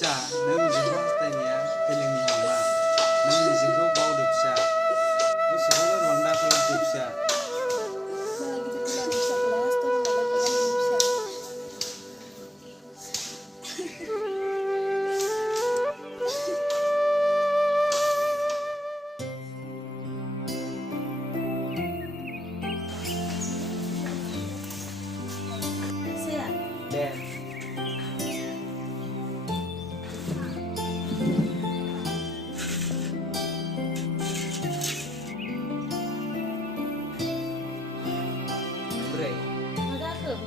फिसा नों मिजिंखौ हास्थायनाया फेलेंनि हांमा नों मिजिंखौ बावदो फिसा गोसोखौ लोरबां दा खालामदो फिसा Malah gitu bilang bisa kelas tuh malah bilang bisa. Saya. deh Bre, Ada tuh.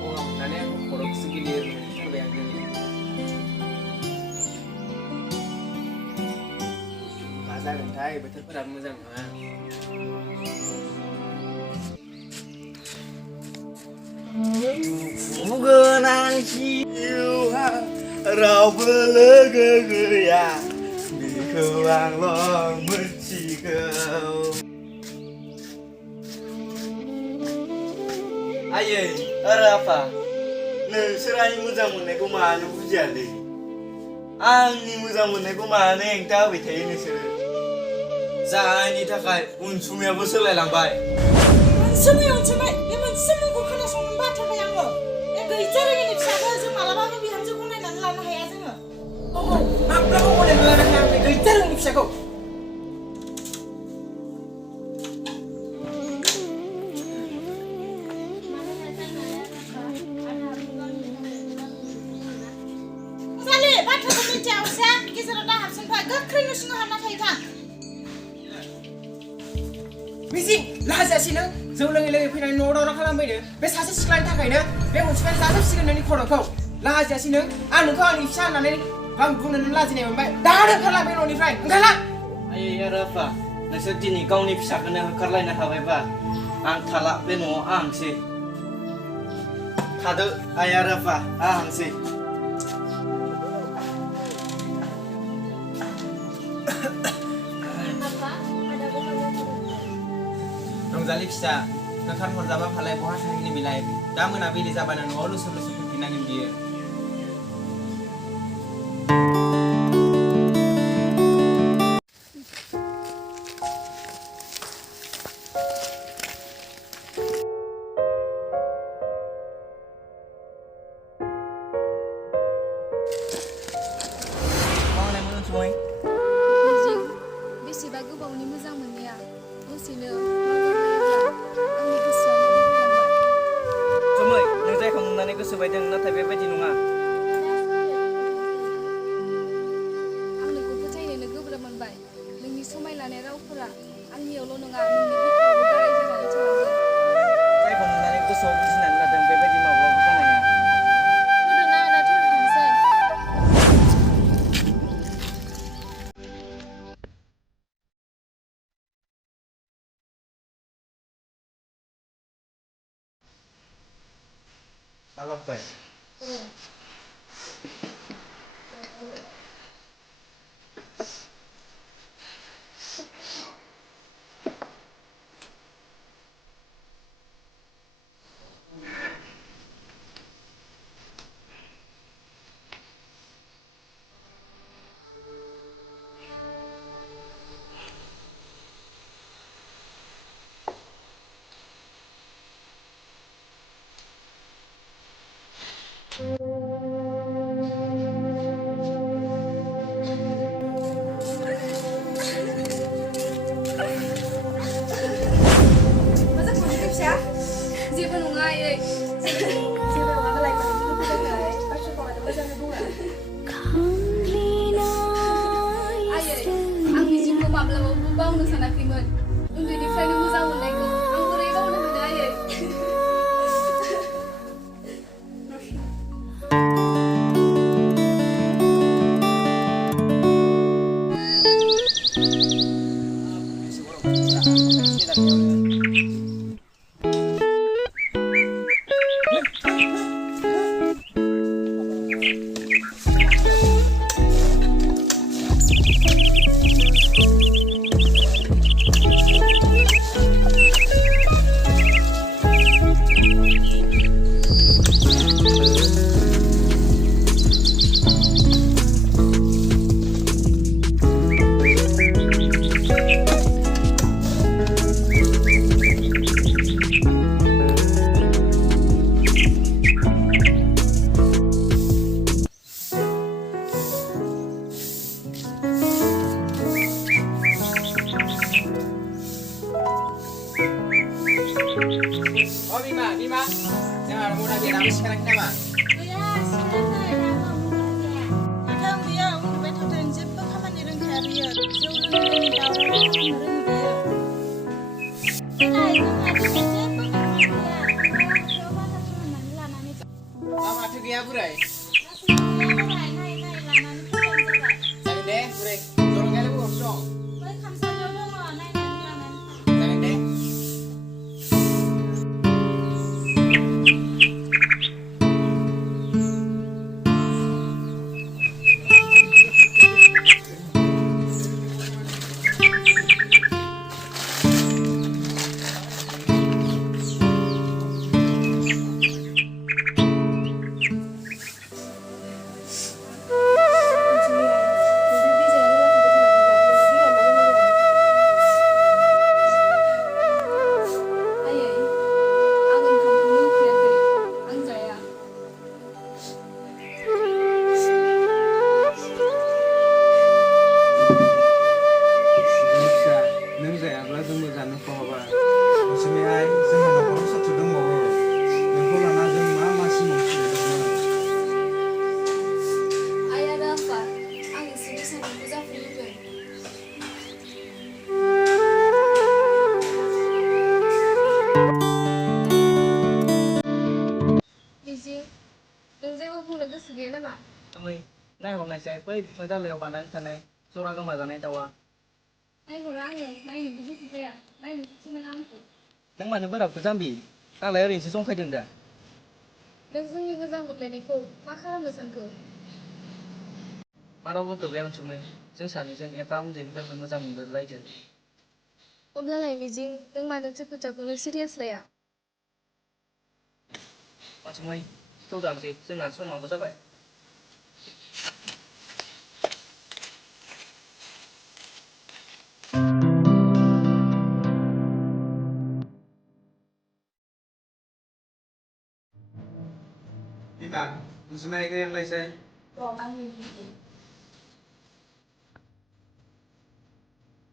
oh nanti aku korok segilir terbayang ini masa gentai betul pada moजां nङा गोनां जिउहा रावबो लोगो गैया बेखौ आंल' मिथिगौ आयै आरो आफा नोंसोर आंनि मोजां मोननायखौ मानो बुजियालै आंनि मोजां मोननायखौ मानो हेंथा होबाय थायो नोंसोरो जायनि थाखाय उन समायाबो सोलायलांबाय Unsumai, bे मोनसे मुंखौ खोनासंनो बाथारबाय आङो. बे गैजारोङिनि फिसाखौ जों मालाबाबो बिहामजो गनायनानै लानो हाया जोङो. माब्लाबा गनायनानै लानो हाया बे गैजारोङि फिसाखौ. Sali, बाथ्राखौ मिथिया उसा गेजेराव दा हाबसनफा गोख्रै न' सिङाव हाबना थायो थां. मिजिं लाजासिनो जौ लोङै फैनानै न' दावराव खालामफैदो बे सासे सिख्लानि थाखायनो बे अनसुमाया जाजोबसिगोन नोंनि खर'खौ लाजासिनो आं नोंखौ आंनि फिसा होननानै आं बुंनोनो लाजिनाय मोनबाय दानो ओंखारलां बे न'निफ्राय ओंखारलां आयै आरो आफा नोंसोर दिनै गावनि फिसाखौनो होखारलायनो हाबायबा आं थाला बे न'आव आंसै थादो आइ आरो आफा आंसै रंजालि फिसा होखारहरजाबा फालाय बहा थाहैनो बिलाय दा मोनाबिलि जाबानो न'आव लुसुर लुसुर फैफिननांगोन बियो मावनायमोन उनसुमै मिजिं बेसेबा गोबावनि मोजां मोननाया दसेनो मावगारलायोब्ला आंनि गोसोआनो बोहैलांबाय जुमै नों जायखौ नुनानै गोसो बायदों नाथाय बेबायदि नङा आं नोंखौ फोथायनोनो गोब्राब मोनबाय नोंनि समाय लानाय रावफोरा आंनियावल' नङा नोंनि गोसोआवबो गाराय जानानै थालांदों जायखौ नुनानै गोसोआव बुजिनानै लादों बेबायदि माब्लाबा जानाया थुदोना आदा थुदो थांसै Alafay. Masa kamu gitu sih? जेबो नङा आयै Siapa yang malah lagi pada dulu kita guys? Pas kok ada masa kedua. आयै आं मिजिंखौ माब्लाबाबो बावनो सानाखैमोन उन्दैनिफ्रायनो मोजां मोननायखौ आं बोरै बावनो हानो आयै Ôi, नायहरनायसाय बै बिफां दालायाव बानानै थानाय जरा गोमाजानाय दाउआ। नायहरा आङो नायनोबो गोसो जाया नायनोसो थिनो आंखौ। नों मानो बोराबखो जाम्बि? दालाया ओरैनोसो जंखायदों दा। नों जोंनि मोजां मोनलायनायखौ मा खालामनो सानखो? मा राव बुंखो बे अनसुमै? जों सानैजों एफा उन्दैनिफ्रायनो मोजां मोनलायदों। अब्लालाय मिजिं नों मानो सोर खोथाखौनो सिरियास लाया? अनसुमै, थौ दानसै जोंना समाबो जाबाय। बिमा, अनसुमैखौ एरलायसाय।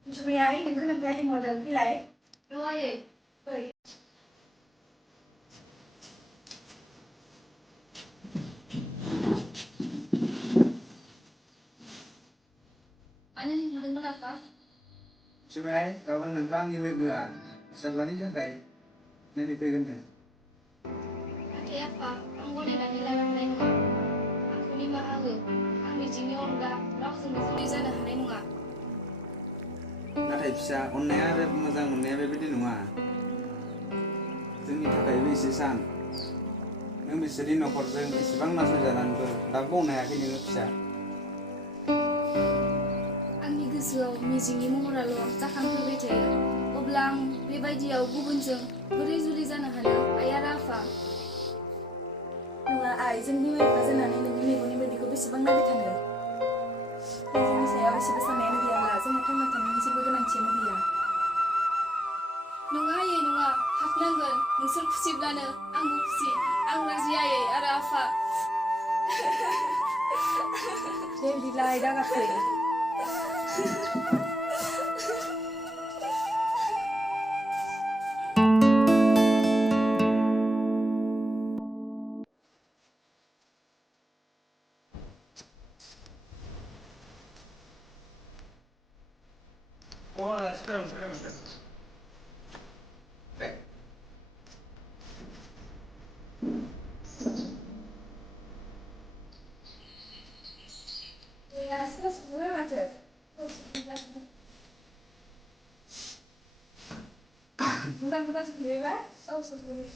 अनसुमैया नोंखौ नोंथाङा लिंहरदों बिलाय। औ आयै फै। मानो लिंहरदोंमोन आफा? अनसुमै, गाबोन नोंखौ आंनि लोगोआ फिसाज्लानि थाखाय नायनो फैगोननो। नाथाय आफा आं गनायनानै लानो हानाय नङा। आंखौ निमाहा हो। आं मिजिंनि अनगा रावजोंबो जुलि जानो हानाय नङा। नाथाय फिसा, अननाया आरो मोजां मोननाया बेबायदि नङा। जोंनि थाखायबो एसे सान। नों बिसोरनि नखरजों एसेबां नासयजानानैबो दाबो गनो हायाखै नोङो फिसा। आंनि गोसोआव मिजिंनि महराल' जाखांफैबाय थायो। अब्ला आं बेबायदियाव गुबुनजों बोरै जुलि जानो हानो आइ आरो आफा? नङा आइ, जों बिमा बिफा जानानै नोंनि मेगननि मोदैखौ बेसेबां नायबाय थानो? जोंनि सायाव एसेबो साननायानो गैयाब्ला जोंहा थांना थानायनि जेबो गोनांथियानो गैया। नङा आयै नङा, हाबनांगोन। नोंसोर खुसिब्लानो आंबो खुसि। आं राजि आयै आरो आफा। दे बिदिब्ला आइ दागाबसै। मोजां सफैबाय? औ सफैबाय।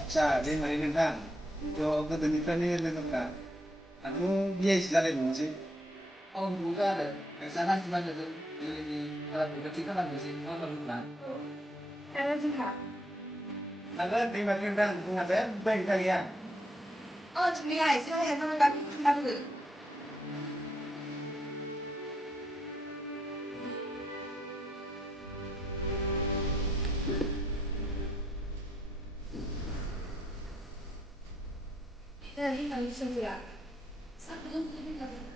आदसा बे माने नोंथां, थ' गोदोनिफ्रायनो लोगोफ्रा आंथ' बियायसो जालायबावनोसै। औ नंगौ आरो नोंसा मानसिबानो जों जुलिनि खालारखौ थि खालामनोसै नङा होनबा बिमा? आरो जोंहा नांगोन दै माथो नोंथां, जोंहा जेबो हेंथा गैया। अनसुमैया जोंहा थांनो गाबोन खोन्थाबो। जोंहा गोसोआ साख्रि फैखागोन।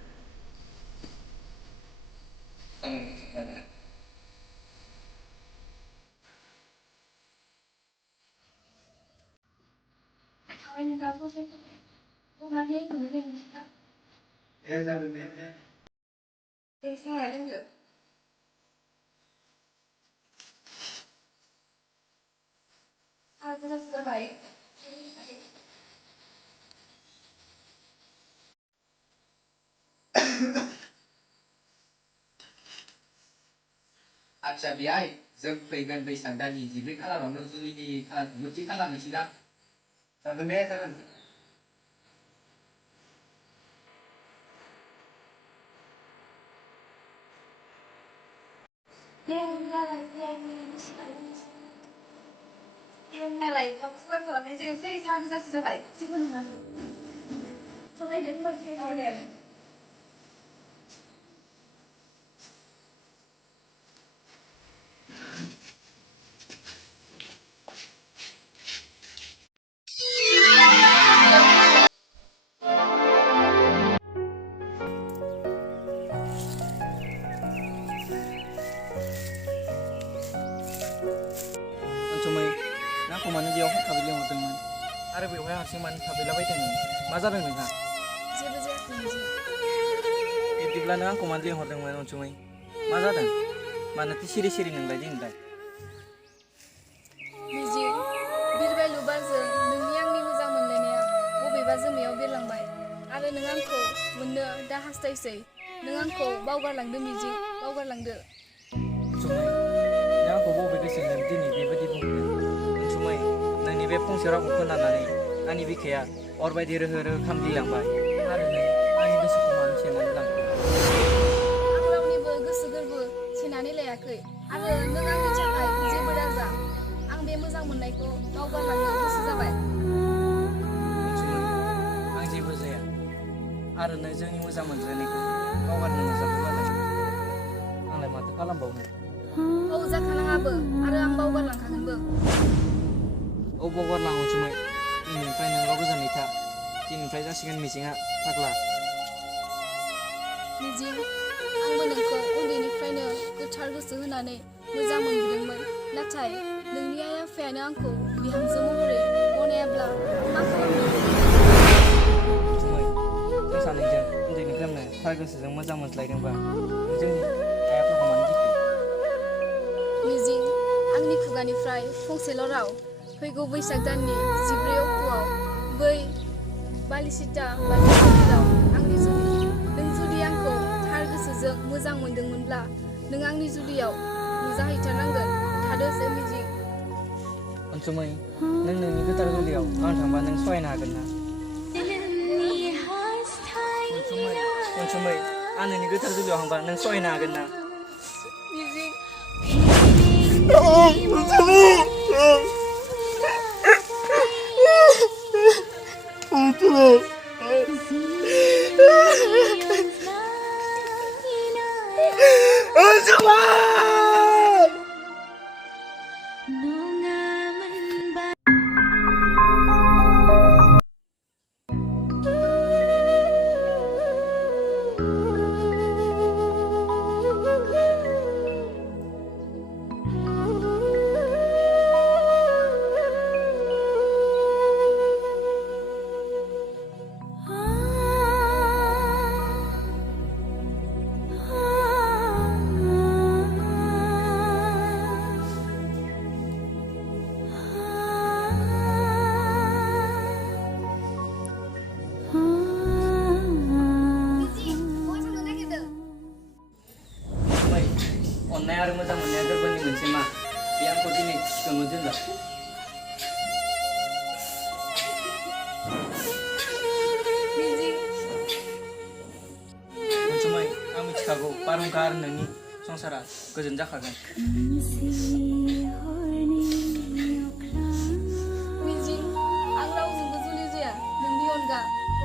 दे जागोन दे। दे जोंहा लोंदो। आरो जाबाय। आदसा बेहाय जों फैगोन बैसाग दाननि 14 खालारावनो जुलिनि खालारखौ थि खालामनोसै दां। जागोन दे जागोन। नालाय फुजा खालामनाय जायोसै सानसे जासो जाबाय जेबो नङा। सलायदो होनबा अनसुमै, आंखौ मानो बेयाव हरखाबै लिंहरदोंमोन? आरो बेवहाय हारसिं मानो थाफैलाबायदोंमोन? मा जादों नोंहा? जेबो जायाखै मिजिं। बिब्दिब्ला नों आंखौ मानो लिंहरदोंमोन अनसुमै? मा जादों? मानोथो सिरि सिरि नोंलाय दिनैलाय? मिजिं, बिरबायलु बारजों नोंनि आंनि मोजां मोनलायनाया बबेबा एबा जोमैयाव बिरलांबाय आरो नों आंखौ मोननो दा हास्थायसै नों आंखौ बावगारलांदो मिजिं बावगारलांदो अनसुमै नों आंखौ बबे गोसोजों दिनै बेबायदि बुंदों अनसुमै नोंनि बे फंसे रावखौ खोनानानै आंनि बिखाया अरबायदि रोहो रोहो खामग्लिलांबाय आरो नों आंनि गोसोखौ मानो सेनानै लांखो आं रावनिबो गोसो गोरबो सेनानै लायाखै आरो नों आंनि थाखाय जेबो दाजा आं बे मोजां मोननायखौ बावगारलांनो गोसो जाबाय अनसुमै आं जेबो जाया आरो नों जोंनि मोजां मोनज्लायनायखौ बावगारनो नाजाबोबालाय आंलाय माथो खालामबावनो औ जाखानाङाबो आरो आं बावगारलांखागोनबो औ बावगारलां अनसुमै दिनैनिफ्राय नोंल' गोजानै था दिनैनिफ्राय जासिगोन मिजिंआ फाग्ला मिजिं आंबो नोंखौ उन्दैनिफ्रायनो गोथार गोसो होनानै मोजां मोनबोदोंमोन नाथाय नोंनि आइ आफायानो आंखौ बिहामजो महरै गनायाब्ला मा खालामनो अनसुमै जों सानैजों उन्दैनिफ्रायनो थार गोसोजों मोजां मोनज्लायदोंबा नों जोंनि आइ आफाखौ मानो गिखो मिजिं आंनि खुगानिफ्राय फंसेल' राव फैगौ बैसाग दाननि 14 अक्ट'आव बै बालिसिता बालियाव आंनि जुलि नों जुदि आंखौ थार गोसोजों मोजां मोनदोंमोनब्ला नों आंनि जुलियाव नुजाहैथारनांगोन थादोसो मिजिं अनसुमै नों नोंनि गोथार जुलियाव आं थांबा नों सहायनो हागोन ना अनसुमै आं नोंनि गोथार जुलियाव थांबा नों सहायनो हागोन ना मिजिं अनसुमै अननाय आरो मोजां मोननाया गोरबोनि मोनसे मा बे आंखौ दिनै खुसिखौनो दोनला मिजिं अनसुमै आं मिथिखागौ बारहुंखा आरो नोंनि संसारा गोजोन जाखागोन मिजिं आं रावजोंबो जुलि जाया नोंनि अनगा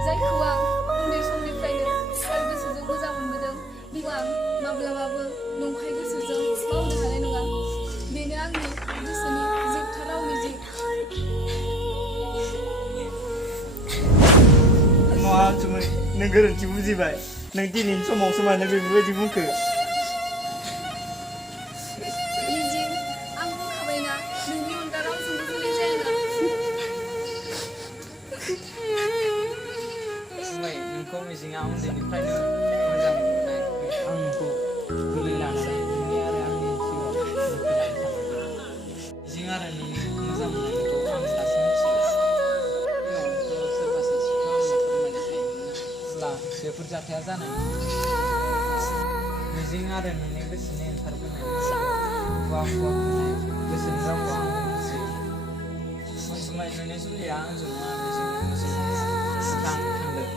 जायखौ आं उन्दै समनिफ्रायनो थार गोसोजों मोजां मोनबोदों बेखौ आं माब्लाबाबो नंखाय गोसोजों मावनो हानाय नङा बेनो आंनि गोसोनि जोबथा राव मिजिं नङा अनसुमै नों गोरोन्थि बुजिबाय नों दिनैनि समावसो मानो बेफोरबायदि बुंखो मिजिं आं बुंखाबायना नोंनि अनगा रावजोंबो जुलि जाया अनसुमै नोंखौ मिजिंआ उन्दैनिफ्रायनो मोजां मोननाय आं नोंखौ जुलि लानानै नोंनि आरो आंनि जिउआव दुखु लानो सानदों मिजिं आरो नोंनि मोजां मोननायखौ आं दासो मिथिबाय सिगाङावथ' सोरबा सासेखौ आंनो फोरमायनो हायोमोन ना अब्ला बेफोर जाथाया जानाय मिजिं आरो नोंनि गोसोनि ओंखारबोनाय खुवा खुवा फैनाय गोसोनि रावखौ आं मिथियो अनसुमै नोंनि जुलिया आंजों नङा मिजिंजोंसो उदां थांदों